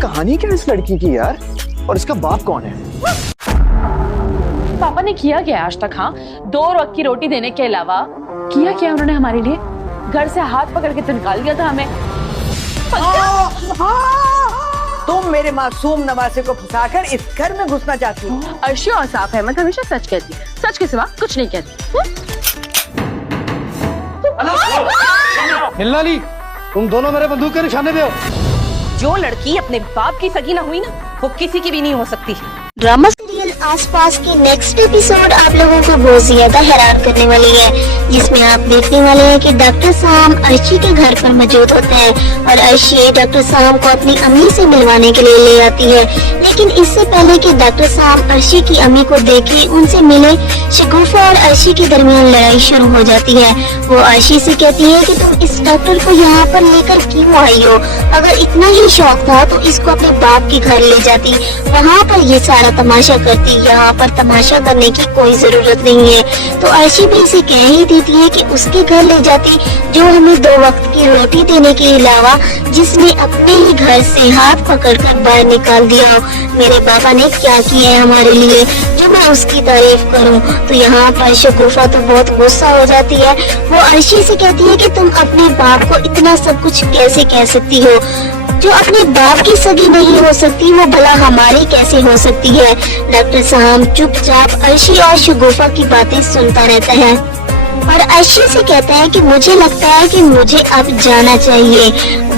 کہانی کیا اس لڑکی کی یار, اور اس کا باپ کون ہے؟ پاپا نے کیا کیا آج تک؟ ہاں, 2 وقت کی روٹی دینے کے علاوہ کیا کیا انہوں نے ہمارے لیے؟ گھر سے ہاتھ پکڑ کے تو نکال دیا تھا ہمیں. تم میرے معصوم نواسے کو پھنسا کر اس گھر میں گھسنا چاہتی ہو. عرشی اور صاف احمد ہمیشہ سچ کہتی, سچ کے سوا کچھ نہیں کہتی. ہلنا نہیں, تم دونوں میرے بندوق کے نشانے پہ ہو. جو لڑکی اپنے باپ کی سگی نہ ہوئی نا, وہ کسی کی بھی نہیں ہو سکتی. ڈرامہ سیریل آس پاس کے نیکسٹ ایپیسوڈ آپ لوگوں کو بہت زیادہ حیران کرنے والی ہے, جس میں آپ دیکھنے والے ہیں کہ ڈاکٹر سام عرشی کے گھر پر موجود ہوتے ہیں اور عرشی ڈاکٹر سام کو اپنی امی سے ملوانے کے لیے لے آتی ہے. لیکن اس سے پہلے کہ ڈاکٹر سام عرشی کی امی کو دیکھے, ان سے ملے, شگوفہ اور عرشی کے درمیان لڑائی شروع ہو جاتی ہے. وہ عرشی سے کہتی ہے کہ تم اس ڈاکٹر کو یہاں پر لے کر کیوں آئی ہو؟ اگر اتنا ہی شوق تھا تو اس کو اپنے باپ کے گھر لے جاتی, وہاں پر یہ سارا تماشا کرتی. یہاں پر تماشا کرنے کی کوئی ضرورت نہیں ہے. تو عرشی بھی اسے کہہ ہی دیتی ہے کہ اس کے گھر لے جاتی, جو ہمیں 2 وقت کی روٹی دینے کے علاوہ جس نے اپنے ہی گھر سے ہاتھ پکڑ کر باہر نکال دیا. میرے بابا نے کیا کیا ہے ہمارے لیے جو میں اس کی تعریف کروں؟ تو یہاں پر شگوفہ تو بہت غصہ ہو جاتی ہے. وہ عرشی سے کہتی ہے کہ تم اپنے باپ کو اتنا سب کچھ کیسے کہہ سکتی ہو؟ جو اپنے باپ کی سگی نہیں ہو سکتی وہ بھلا ہماری کیسے ہو سکتی ہے؟ ڈاکٹر سام چپ چاپ عرشی اور شگوفہ کی باتیں سنتا رہتا ہے اور عرشی سے کہتا ہے کہ مجھے لگتا ہے کہ مجھے اب جانا چاہیے.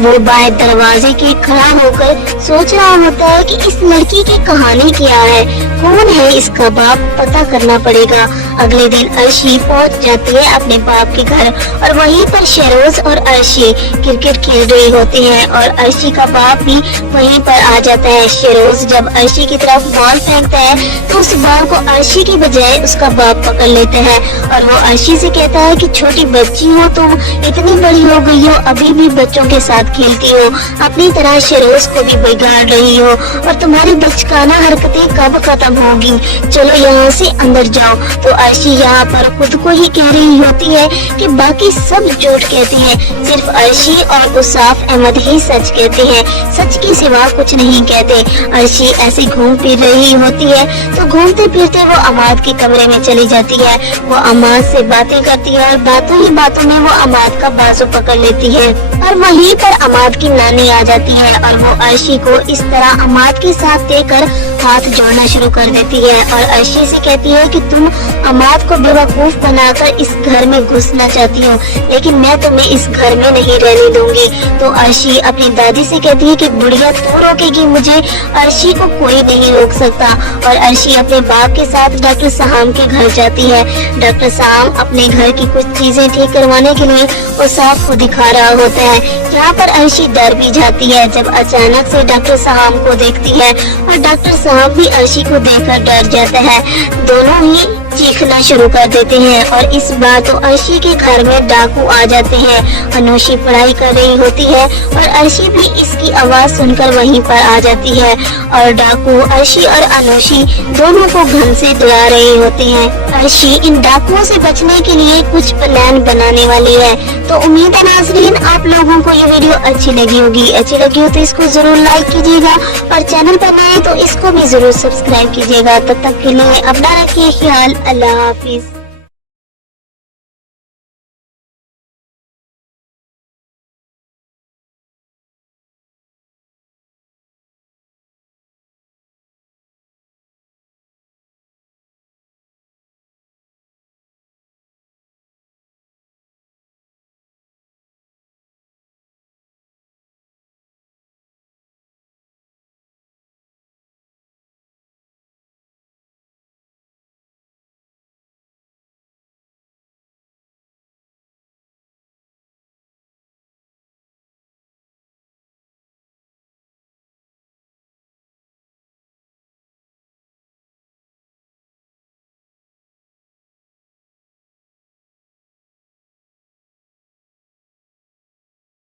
وہ باہر دروازے کے کھڑا ہو کر سوچ رہا ہوتا ہے کہ اس لڑکی کی کہانی کیا ہے, کون ہے اس کا باپ, پتہ کرنا پڑے گا. اگلے دن عرشی پہنچ جاتی ہے اپنے باپ کے گھر اور وہیں پر شہروز اور عرشی کرکٹ کھیل رہے ہوتے ہیں اور عرشی کا باپ بھی وہیں پر آ جاتا ہے. شہروز جب عرشی کی طرف بال پھینکتا ہے تو اس بال کو عرشی کی بجائے اس کا باپ پکڑ لیتا ہے اور وہ عرشی سے کہتا ہے کہ چھوٹی بچی ہو تم, اتنی بڑی ہو گئی ہو, ابھی بھی بچوں کے ساتھ کھیلتی ہو, اپنی طرح شہروز کو بھی بگاڑ رہی ہو, اور تمہاری بچکانہ حرکتیں کب ختم ہوگی؟ چلو یہاں سے اندر جاؤ. تو عرشی یہاں پر خود کو ہی کہہ رہی ہوتی ہے کہ باقی سب جھوٹ کہتے ہیں, صرف عرشی اور اصاف احمد ہی سچ کہتے ہیں, سچ کے سوا کچھ نہیں کہتے. عرشی ایسے گھوم پھر رہی ہوتی ہے تو گھومتے پھرتے وہ عماد کے کمرے میں چلی جاتی ہے. وہ عماد سے باتیں کرتی ہے اور باتوں ہی باتوں میں وہ عماد کا بازو پکڑ لیتی ہے اور وہیں پر عماد کی نانی آ جاتی ہے اور وہ عرشی کو اس طرح عماد کے ساتھ دے کر ہاتھ جوڑنا شروع کر دیتی ہے اور عرشی سے کہتی ہے کہ تم عماد کو بیوقوف بنا کر اس گھر میں گھسنا چاہتی ہو, لیکن میں تمہیں اس گھر میں نہیں رہنے دوں گی. تو عرشی اپنی دادی سے کہتی ہے کہ بڑھیا تو روکے گی مجھے, عرشی کو کوئی نہیں روک سکتا. اور عرشی اپنے باپ کے ساتھ ڈاکٹر سام کے گھر جاتی ہے. ڈاکٹر سام اپنے گھر کی کچھ چیزیں ٹھیک کروانے کے لیے اصاف کو دکھا رہا ہوتا ہے. یہاں پر عرشی ڈر بھی جاتی ہے جب اچانک سے ڈاکٹر سام کو دیکھتی ہے اور ڈاکٹر سام بھی عرشی کو دیکھ کر ڈر جاتا ہے. دونوں ہی چیخنا شروع کر دیتے ہیں اور اس بار تو عرشی کے گھر میں ڈاکو آ جاتے ہیں. انوشی پڑھائی کر رہی ہوتی ہے اور عرشی بھی اس کی آواز سن کر وہیں پر آ جاتی ہے اور ڈاکو عرشی اور انوشی دونوں کو گھن سے ڈرا رہے ہوتے ہیں. عرشی ان ڈاکوؤں سے بچنے کے لیے کچھ پلان بنانے والی ہے. تو امید ہے ناظرین آپ لوگوں کو یہ ویڈیو اچھی لگی ہوگی. اچھی لگی ہو تو اس کو ضرور لائک کیجیے گا اور چینل پر نئے تو اس کو بھی ضرور سبسکرائب کیجیے گا. تب تک کے لیے اپنا رکھیے خیال. اللہ حافظ.